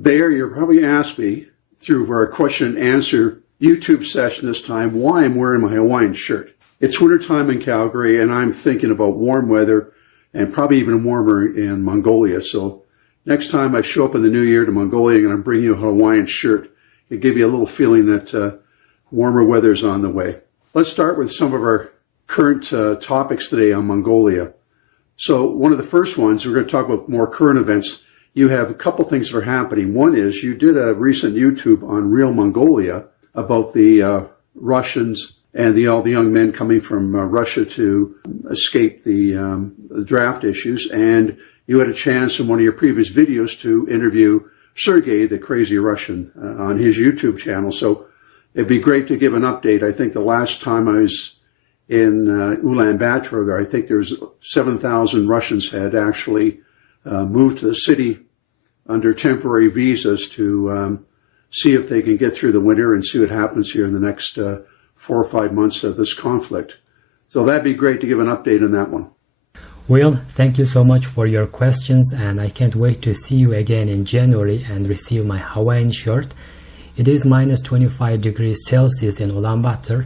Bayer, you'll probably ask me through our question and answer YouTube session this time why I'm wearing my Hawaiian shirt. It's wintertime in Calgary, and I'm thinking about warm weather and probably even warmer in Mongolia. So next time I show up in the new year to Mongolia, I'm going to bring you a Hawaiian shirt. It'll give you a little feeling that warmer weather is on the way. Let's start with some of our current topics today on Mongolia. So one of the first ones, we're going to talk about more current events. You have a couple things that are happening. One is you did a recent YouTube on Real Mongolia about the Russians and all the young men coming from Russia to escape the draft issues. And you had a chance in one of your previous videos to interview Sergei, the crazy Russian, on his YouTube channel. So it'd be great to give an update. I think the last time I was in Ulaanbaatar there, I think there's 7,000 Russians had actually moved to the city under temporary visas to see if they can get through the winter and see what happens here in the next 4 or 5 months of this conflict. So that'd be great to give an update on that one. Will, thank you so much for your questions, and I can't wait to see you again in January and receive my Hawaiian shirt. It is minus 25 degrees Celsius in Ulaanbaatar.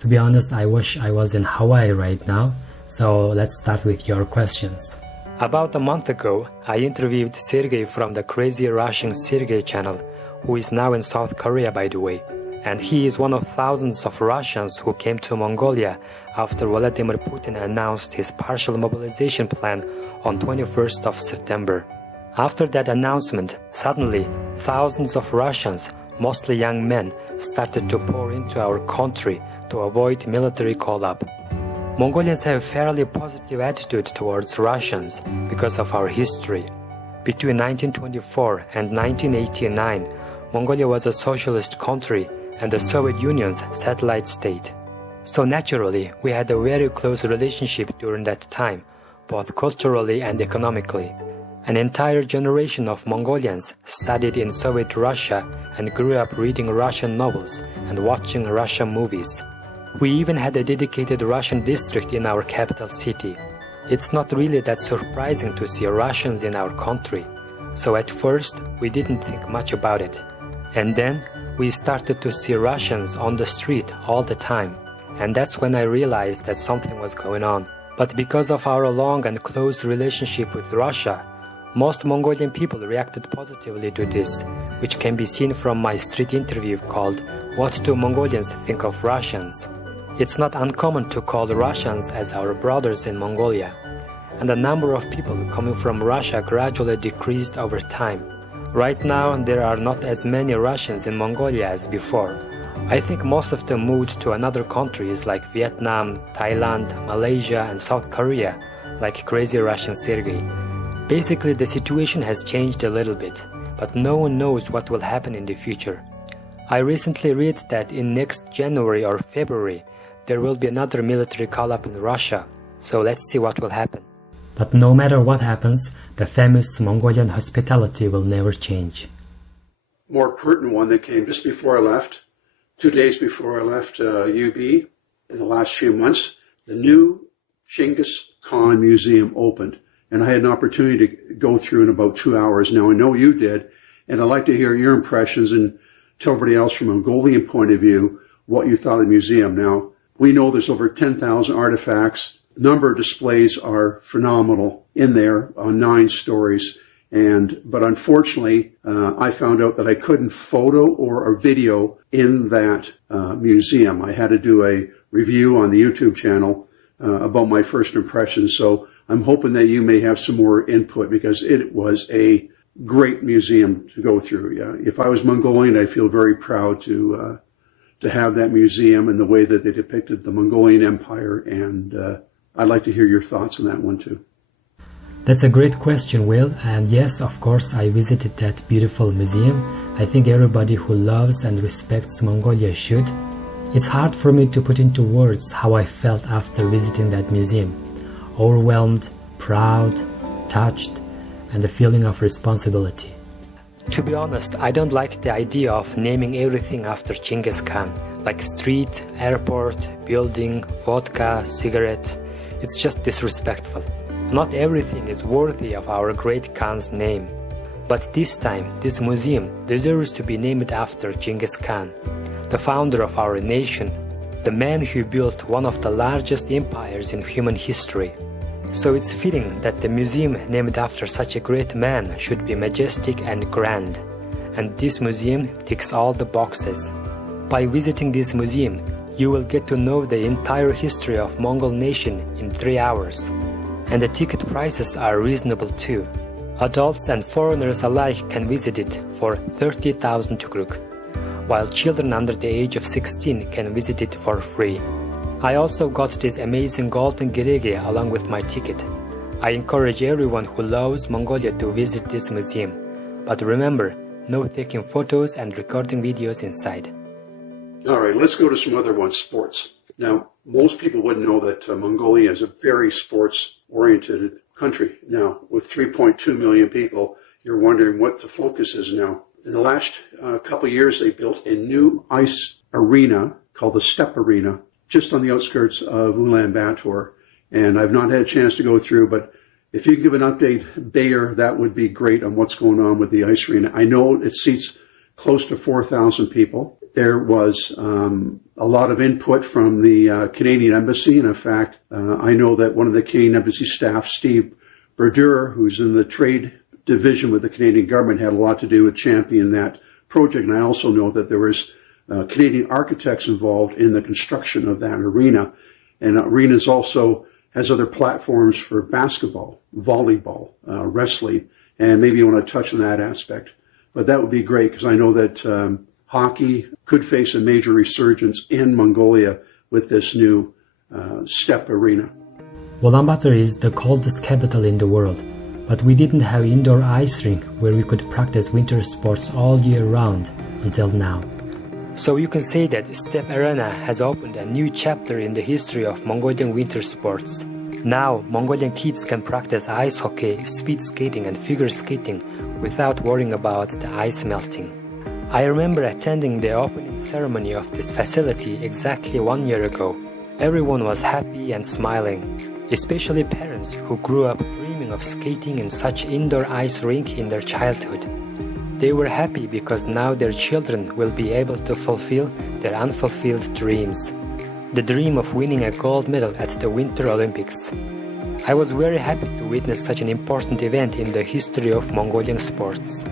To be honest, I wish I was in Hawaii right now. So let's start with your questions. About a month ago, I interviewed Sergei from the Crazy Russian Sergei channel, who is now in South Korea, by the way. And he is one of thousands of Russians who came to Mongolia after Vladimir Putin announced his partial mobilization plan on 21st of September. After that announcement, suddenly thousands of Russians, mostly young men, started to pour into our country to avoid military call-up. Mongolians have a fairly positive attitude towards Russians because of our history. Between 1924 and 1989, Mongolia was a socialist country and the Soviet Union's satellite state. So naturally, we had a very close relationship during that time, both culturally and economically. An entire generation of Mongolians studied in Soviet Russia and grew up reading Russian novels and watching Russian movies. We even had a dedicated Russian district in our capital city. It's not really that surprising to see Russians in our country. So at first, we didn't think much about it. And then, we started to see Russians on the street all the time. And that's when I realized that something was going on. But because of our long and close relationship with Russia, most Mongolian people reacted positively to this, which can be seen from my street interview called "What Do Mongolians Think of Russians?" It's not uncommon to call the Russians as our brothers in Mongolia, and the number of people coming from Russia gradually decreased over time. Right now, there are not as many Russians in Mongolia as before. I think most of them moved to other countries like Vietnam, Thailand, Malaysia, and South Korea, like Crazy Russian Sergei. Basically, the situation has changed a little bit, but no one knows what will happen in the future. I recently read that in next January or February, there will be another military call-up in Russia, so let's see what will happen. But no matter what happens, the famous Mongolian hospitality will never change. More pertinent one that came just before I left, 2 days before I left UB, in the last few months, the new Genghis Khan Museum opened. And I had an opportunity to go through in about 2 hours. Now, I know you did, and I'd like to hear your impressions and tell everybody else from a Mongolian point of view what you thought of the museum. Now, we know there's over 10,000 artifacts. The number of displays are phenomenal in there on 9 stories. But unfortunately, I found out that I couldn't photo or video in that museum. I had to do a review on the YouTube channel about my first impressions. So I'm hoping that you may have some more input because it was a great museum to go through. Yeah. If I was Mongolian, I feel very proud to have that museum and the way that they depicted the Mongolian Empire. And I'd like to hear your thoughts on that one too. That's a great question, Will. And yes, of course, I visited that beautiful museum. I think everybody who loves and respects Mongolia should. It's hard for me to put into words how I felt after visiting that museum. Overwhelmed, proud, touched, and a feeling of responsibility. To be honest, I don't like the idea of naming everything after Genghis Khan, like street, airport, building, vodka, cigarette. It's just disrespectful. Not everything is worthy of our great Khan's name. But this time, this museum deserves to be named after Genghis Khan, the founder of our nation, the man who built one of the largest empires in human history. So it's fitting that the museum named after such a great man should be majestic and grand. And this museum ticks all the boxes. By visiting this museum, you will get to know the entire history of Mongol nation in 3 hours. And the ticket prices are reasonable too. Adults and foreigners alike can visit it for 30,000 tukruk, while children under the age of 16 can visit it for free. I also got this amazing golden gerege along with my ticket. I encourage everyone who loves Mongolia to visit this museum. But remember, no taking photos and recording videos inside. All right, let's go to some other ones, sports. Now, most people wouldn't know that Mongolia is a very sports-oriented country. Now, with 3.2 million people, you're wondering what the focus is now. In the last couple of years, they built a new ice arena called the Steppe Arena, just on the outskirts of Ulaanbaatar. And I've not had a chance to go through, but if you can give an update, Bayer, that would be great on what's going on with the ice arena. I know it seats close to 4,000 people. There was a lot of input from the Canadian Embassy. And in fact, I know that one of the Canadian Embassy staff, Steve Berdure, who's in the trade division with the Canadian government, had a lot to do with championing that project. And I also know that there was Canadian architects involved in the construction of that arena. And arenas also has other platforms for basketball, volleyball, wrestling, and maybe you want to touch on that aspect. But that would be great because I know that hockey could face a major resurgence in Mongolia with this new Steppe Arena. Ulaanbaatar is the coldest capital in the world, but we didn't have indoor ice rink where we could practice winter sports all year round until now. So you can say that Steppe Arena has opened a new chapter in the history of Mongolian winter sports. Now, Mongolian kids can practice ice hockey, speed skating and figure skating without worrying about the ice melting. I remember attending the opening ceremony of this facility exactly 1 year ago. Everyone was happy and smiling, especially parents who grew up dreaming of skating in such indoor ice rink in their childhood. They were happy because now their children will be able to fulfill their unfulfilled dreams. The dream of winning a gold medal at the Winter Olympics. I was very happy to witness such an important event in the history of Mongolian sports.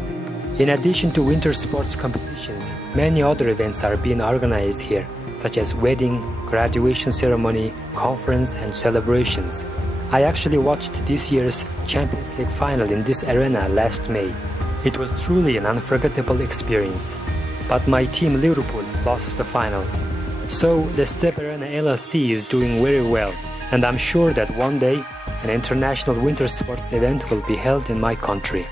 In addition to winter sports competitions, many other events are being organized here, such as wedding, graduation ceremony, conference and celebrations. I actually watched this year's Champions League final in this arena last May. It was truly an unforgettable experience. But my team Liverpool lost the final. So the Steppe Arena LLC is doing very well, and I'm sure that one day an international winter sports event will be held in my country.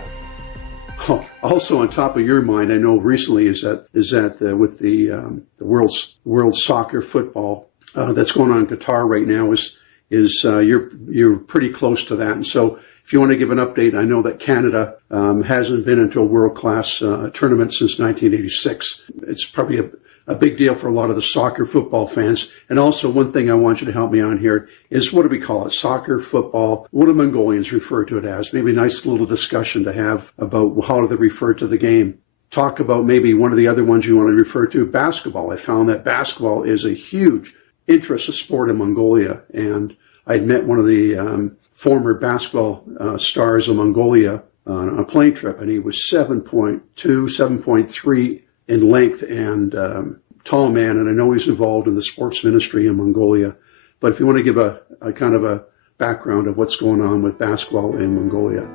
Oh, also on top of your mind, I know recently is that with the world soccer football that's going on in Qatar right now you're pretty close to that. And so if you want to give an update, I know that Canada hasn't been into a world-class tournament since 1986. It's probably a big deal for a lot of the soccer football fans. And also one thing I want you to help me on here is, what do we call it? Soccer, football, what do Mongolians refer to it as? Maybe a nice little discussion to have about how do they refer to the game. Talk about maybe one of the other ones you want to refer to, basketball. I found that basketball is a huge interest of sport in Mongolia. And I'd met one of the former basketball stars of Mongolia on a plane trip, and he was 7.2, 7.3 in length and tall man, and I know he's involved in the sports ministry in Mongolia. But if you want to give a kind of a background of what's going on with basketball in Mongolia.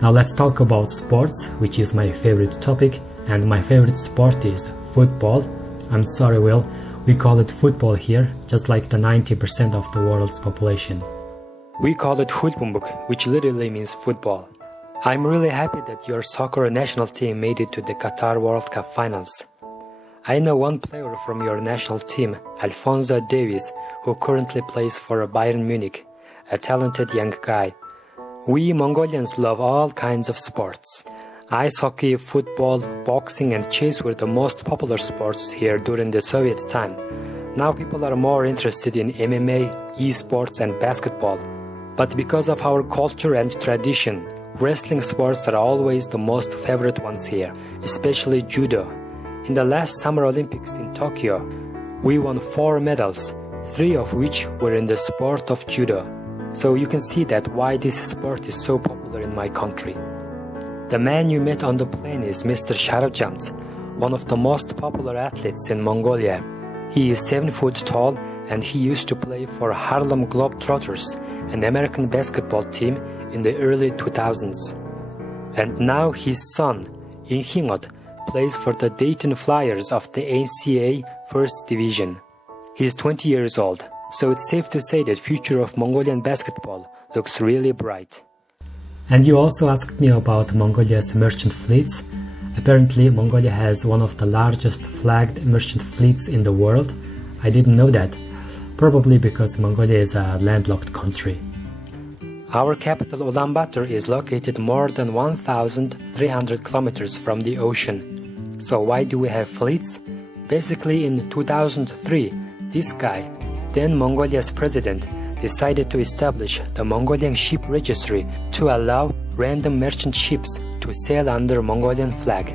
Now let's talk about sports, which is my favorite topic, and my favorite sport is football. I'm sorry, Will, we call it football here, just like the 90% of the world's population. We call it Hulbumbuk, which literally means football. I'm really happy that your soccer national team made it to the Qatar World Cup finals. I know one player from your national team, Alphonso Davies, who currently plays for Bayern Munich, a talented young guy. We Mongolians love all kinds of sports. Ice hockey, football, boxing and chess were the most popular sports here during the Soviet time. Now people are more interested in MMA, esports and basketball. But because of our culture and tradition, Wrestling sports are always the most favorite ones here, especially judo. In the last Summer Olympics in Tokyo, we won 4 medals, 3 of which were in the sport of judo. So you can see that why this sport is so popular in my country. The man you met on the plane is Mr. Sharafjamts, one of the most popular athletes in Mongolia. He is 7 foot tall and he used to play for Harlem Globetrotters, an American basketball team in the early 2000s. And now his son, Inhingot, plays for the Dayton Flyers of the NCAA First Division. He is 20 years old, so it's safe to say that future of Mongolian basketball looks really bright. And you also asked me about Mongolia's merchant fleets. Apparently, Mongolia has one of the largest flagged merchant fleets in the world. I didn't know that, probably because Mongolia is a landlocked country. Our capital Ulaanbaatar is located more than 1,300 kilometers from the ocean. So why do we have fleets? Basically, in 2003, this guy, then Mongolia's president, decided to establish the Mongolian Ship Registry to allow random merchant ships to sail under Mongolian flag.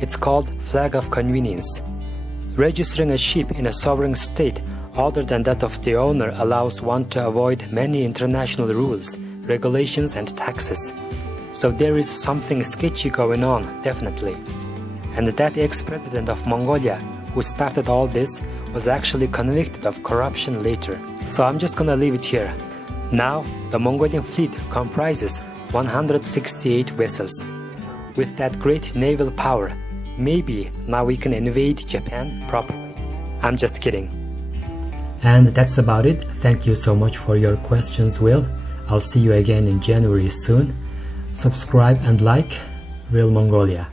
It's called Flag of Convenience. Registering a ship in a sovereign state other than that of the owner allows one to avoid many international rules, regulations and taxes. So there is something sketchy going on, definitely. And that ex-president of Mongolia who started all this was actually convicted of corruption later. So I'm just gonna leave it here. Now, the Mongolian fleet comprises 168 vessels. With that great naval power, maybe now we can invade Japan properly. I'm just kidding. And that's about it. Thank you so much for your questions, Will. I'll see you again in January soon. Subscribe and like. Real Mongolia.